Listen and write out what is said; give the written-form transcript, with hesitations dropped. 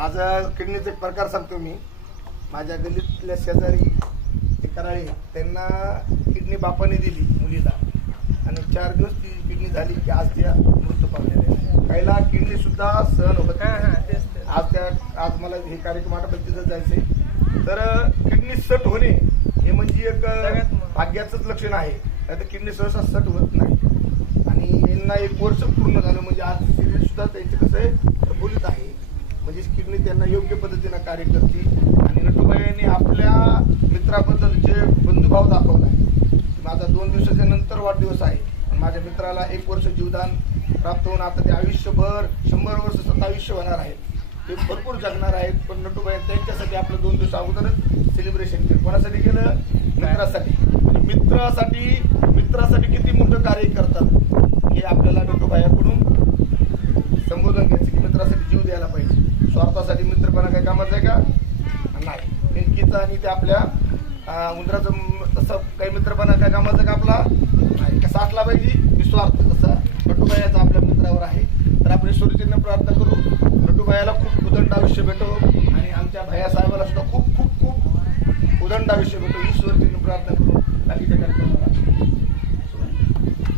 आज किडनीचा एक प्रकार सांगतो मी. माझ्या गल्लीतल्या शेजारी ते कराळे त्यांना किडनी बापाने दिली मुलीला आणि 4 दिवस ती किडनी झाली की आज त्या मृत्यू पावलेल्या. काहीला किडनी सुद्धा सहन होत नाही. आज मला हे कार्यक्रम आठवत तिथं जायचे. तर किडनी सट होणे हे म्हणजे एक भाग्याचंच लक्षण आहे. नाही तर किडनी सहसा सट होत नाही. आणि यांना 1 वर्ष पूर्ण झालं म्हणजे आज शरीर सुद्धा त्यांचे कसं आहे बोलत आहे. म्हणजे किडनी त्यांना योग्य पद्धतीनं कार्य करते. आणि नटूबाईंनी आपल्या मित्राबद्दल जे बंधुभाव दाखवला आहे. माझा 2 दिवसाच्या नंतर वाढदिवस आहे. माझ्या मित्राला 1 वर्ष जीवदान प्राप्त होऊन आता ते आयुष्यभर 100 वर्ष स्वतः आयुष्य होणार आहेत. ते भरपूर जगणार आहेत. पण नटूबाई त्यांच्यासाठी आपलं 2 दिवस अगोदरच सेलिब्रेशन केलं. कोणासाठी केलं? मित्रासाठी. मित्रासाठी किती मोठं कार्य करतात हे आपल्याला नटूबाईकडून संबोधन घ्यायचं की मित्रासाठी जीव द्यायला पाहिजे. स्वार्थासाठी मित्रपणा काही कामाचा आहे का? नाही. नेमकीचा आणि ते आपल्या उंदराचं तसं काही मित्रपणा काय कामाचा का आपला नाही. कसा असला पाहिजे निस्वार्थ. तसा नटूबाईचा आपल्या मित्रावर आहे. तर आपण ईश्वरचरणी प्रार्थना करू नटूबाईला खूप उदंड आयुष्य भेटो.